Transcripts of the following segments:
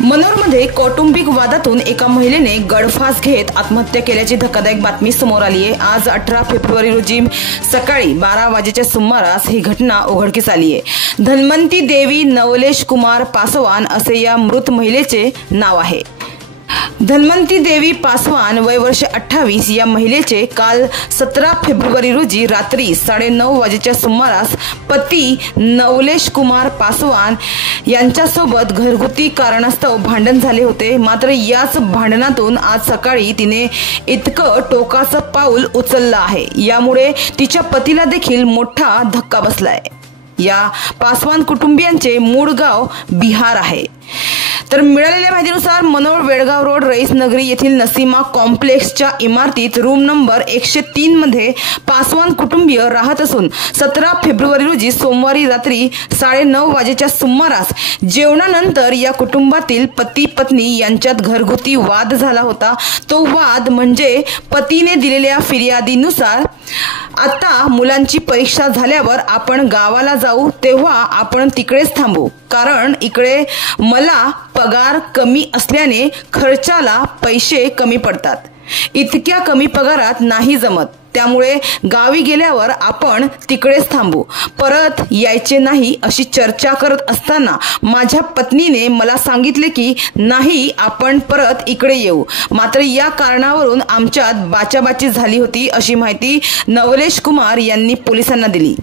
मनोरमध्ये कौटुंबिक वादातून एका महिलेने गळफास घेत आत्महत्या केल्याची धक्कादायक बातमी समोर आली आहे। आज 18 फेब्रुवारी रोजी सकाळी 12 वाजेच्या सुमारास ही घटना उघडकीस आली आहे। धन्वंती देवी नवलेश कुमार पासवान असे या मृत महिलेचे नाव आहे। धन्वंती देवी पासवान वय वर्ष 28 या महिलेचे काल 17 फेब्रुवारी रोजी रात्री 9:30 वाजेच्या सुमारास पती नवलेश कुमार पासवान यांच्यासोबत घरगुती कारणास्तव भांडण झाले होते। मात्र याच भांडणातून आज सकाळी तिने इतकं टोकाचं पाऊल उचललं आहे, यामुळे तिच्या पतीला देखील मोठा धक्का बसलाय। या पासवान कुटुंबियांचे मूळ गाव बिहार आहे। तर मिळालेल्या माहितीनुसार मनोर वेडगाव रोड रईस नगरी येथील नसीमा कॉम्प्लेक्सच्या इमारतीत रूम नंबर 103 मध्ये पासवान कुटुंबीय राहत असून 17 फेब्रुवारी रोजी सोमवारी रात्री 9:30 वाजेच्या सुमारास जेवणानंतर या कुटुंबातील पती पत्नी यांच्यात घरगुती वाद झाला होता। तो वाद म्हणजे पतीने दिलेल्या फिर्यादीनुसार आता मुलांची परीक्षा झाल्यावर आपण गावाला जाऊ, तेव्हा आपण तिकडेच थांबू, कारण इकडे मला पगार कमी असल्याने खर्चाला पैसे कमी पडतात। इतक्या कमी पगारात नाही जमत, त्यामुळे गावी गेल्यावर आपण तिकडेच थांबू, परत यायचे नाही अशी चर्चा करत असताना माझ्या पत्नीने मला सांगितले की नाही, आपण परत इकडे येऊ। मात्र या कारणावरून आमच्यात बाचाबाची झाली होती अशी माहिती नवलेश कुमार यांनी पोलिसांना दिली।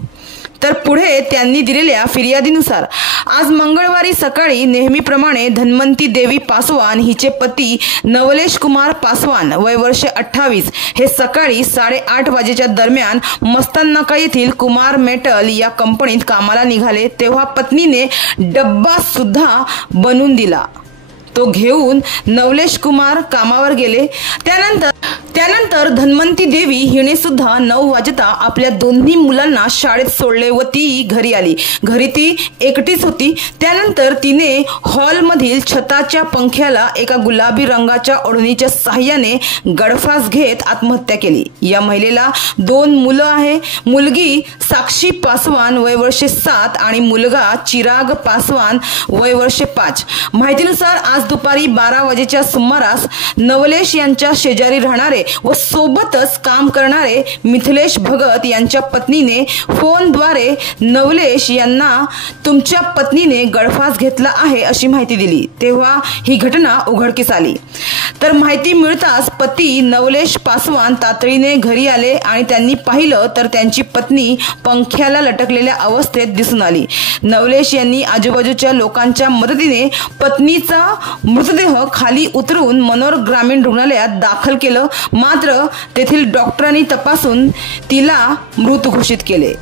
तर पुढे त्यांनी दिलेल्या फिर्यादीनुसार आज मंगळवारी सकाळी नेहमीप्रमाणे धन्वंती देवी पासवान हिचे पती नवलेश कुमार पासवान वय वर्ष 28 हे सकाळी 8:30 वाजेच्या दरम्यान मस्तान नाका येथील कुमार मेटल या कंपनीत कामाला निघाले, तेव्हा पत्नीने डब्बा सुद्धा बनवून दिला। तो घेऊन नवलेश कुमार कामावर गेले। त्यानंतर धन्वंती देवी हिने सुद्धा 9 वाजता आपल्या दोन्ही मुलांना शाळेत सोडले व ती घरी आली। घरी ती एकटीच होती। त्यानंतर तिने हॉलमधील छताच्या पंख्याला एका गुलाबी रंगाच्या ओढणीच्या साहाय्याने गळफास घेत आत्महत्या केली। या महिलेला 2 मुलं आहे। मुलगी साक्षी पासवान वय वर्ष 7 आणि मुलगा चिराग पासवान वय वर्ष 5। माहितीनुसार आज दुपारी 12 वाजेच्या सुमारास नवलेश यांच्या शेजारी राहणारे व सोबतच काम करणारे मिथिलेश भगत यांच्या पत्नीने फोनद्वारे नवलेश यांना तुमच्या पत्नीने गळफास घेतला आहे अशी माहिती दिली, तेव्हा ही घटना उघडकीस आली। तर माहिती मिळताच पती नवलेश पासवान तातडीने घरी आले आणि त्यांनी पाहिलं तर त्यांची पत्नी पंख्याला लटकलेल्या अवस्थेत दिसून आली। नवलेश यांनी आजूबाजूच्या लोकांच्या मदतीने पत्नीचा मृतदेह खाली उतरवून मनोर ग्रामीण रुग्णालयात दाखल केलं, मात्र तेथील डॉक्टरांनी तपासून तिला मृत घोषित केले।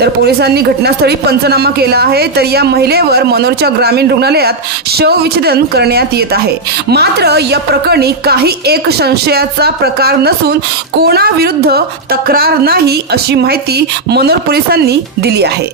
तर पोलिसांनी घटनास्थळी पंचनामा केला आहे। तर या महिलेवर मनोरच्या ग्रामीण रुग्णालयात शवविच्छेदन करण्यात येत आहे। मात्र या प्रकरणी काही एक संशयाचा प्रकार नसून कोणाविरुद्ध तक्रार नाही अशी माहिती मनोर पोलिसांनी दिली आहे।